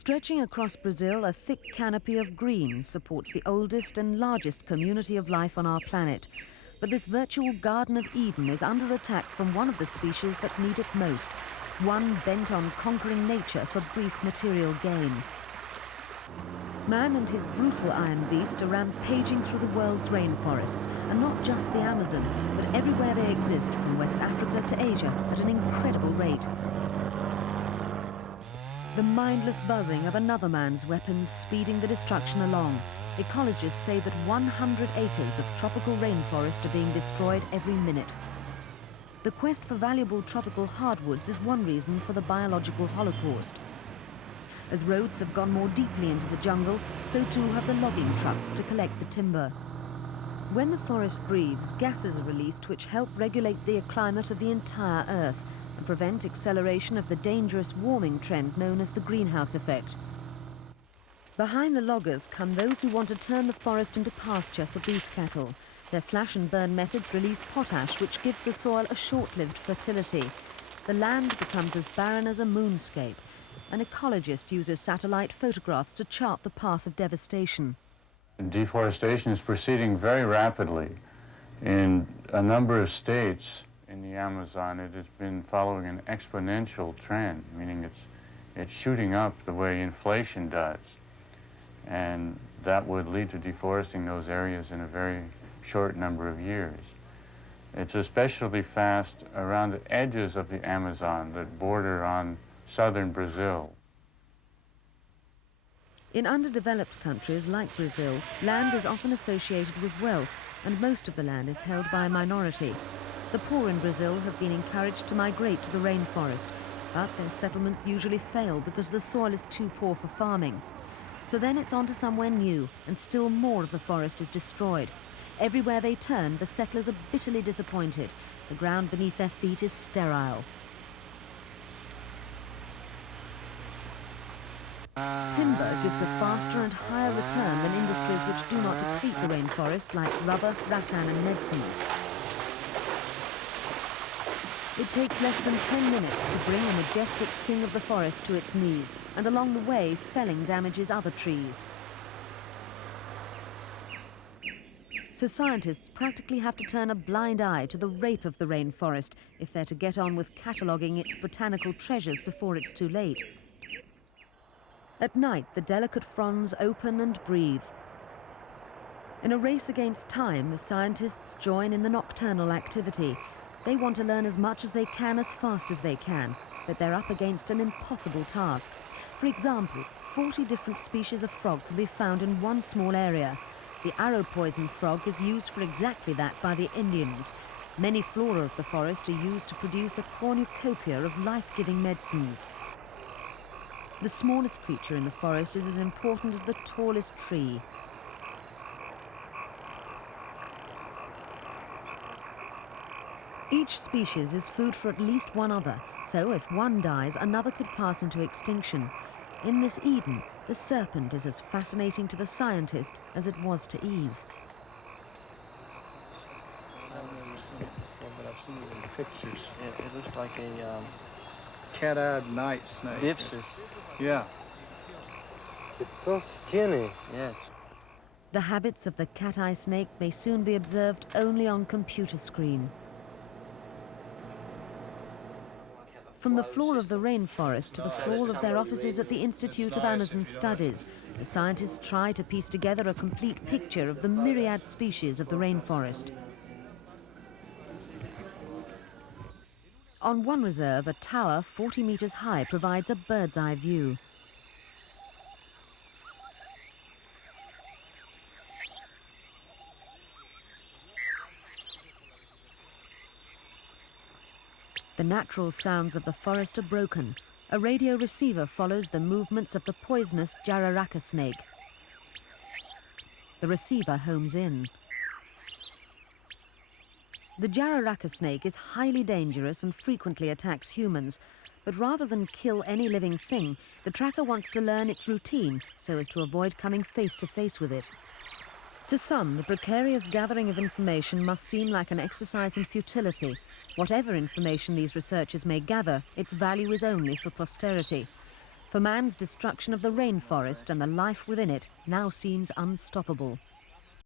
Stretching across Brazil, a thick canopy of green supports the oldest and largest community of life on our planet. But this virtual Garden of Eden is under attack from one of the species that need it most, one bent on conquering nature for brief material gain. Man and his brutal iron beast are rampaging through the world's rainforests, and not just the Amazon, but everywhere they exist, from West Africa to Asia, at an incredible rate. The mindless buzzing of another man's weapons speeding the destruction along. Ecologists say that 100 acres of tropical rainforest are being destroyed every minute. The quest for valuable tropical hardwoods is one reason for the biological holocaust. As roads have gone more deeply into the jungle, so too have the logging trucks to collect the timber. When the forest breathes, gases are released which help regulate the climate of the entire Earth and prevent acceleration of the dangerous warming trend known as the greenhouse effect. Behind the loggers come those who want to turn the forest into pasture for beef cattle. Their slash-and-burn methods release potash, which gives the soil a short-lived fertility. The land becomes as barren as a moonscape. An ecologist uses satellite photographs to chart the path of devastation. Deforestation is proceeding very rapidly. In a number of states in the Amazon, it has been following an exponential trend, meaning it's shooting up the way inflation does. And that would lead to deforesting those areas in a very short number of years. It's especially fast around the edges of the Amazon that border on southern Brazil. In underdeveloped countries like Brazil, land is often associated with wealth, and most of the land is held by a minority. The poor in Brazil have been encouraged to migrate to the rainforest, but their settlements usually fail because the soil is too poor for farming. So then it's on to somewhere new, and still more of the forest is destroyed. Everywhere they turn, the settlers are bitterly disappointed. The ground beneath their feet is sterile. Timber gives a faster and higher return than industries which do not deplete the rainforest, like rubber, rattan and medicines. It takes less than 10 minutes to bring a majestic king of the forest to its knees, and along the way, felling damages other trees. So scientists practically have to turn a blind eye to the rape of the rainforest if they're to get on with cataloguing its botanical treasures before it's too late. At night, the delicate fronds open and breathe. In a race against time, the scientists join in the nocturnal activity. They want to learn as much as they can as fast as they can, but they're up against an impossible task. For example, 40 different species of frog can be found in one small area. The arrow poison frog is used for exactly that by the Indians. Many flora of the forest are used to produce a cornucopia of life-giving medicines. The smallest creature in the forest is as important as the tallest tree. Each species is food for at least one other, so if one dies, another could pass into extinction. In this Eden, the serpent is as fascinating to the scientist as it was to Eve. I've never seen it before, but I've seen it in pictures. It looks like a cat-eyed night snake. Ipsis. Yeah. It's so skinny. Yes. The habits of the cat-eye snake may soon be observed only on computer screen. From the floor of the rainforest to the floor of their offices at the Institute of Amazon Studies, the scientists try to piece together a complete picture of the myriad species of the rainforest. On one reserve, a tower 40 meters high provides a bird's-eye view. The natural sounds of the forest are broken. A radio receiver follows the movements of the poisonous jararaca snake. The receiver homes in. The jararaca snake is highly dangerous and frequently attacks humans. But rather than kill any living thing, the tracker wants to learn its routine so as to avoid coming face to face with it. To some, the precarious gathering of information must seem like an exercise in futility. Whatever information these researchers may gather, its value is only for posterity. For man's destruction of the rainforest and the life within it now seems unstoppable.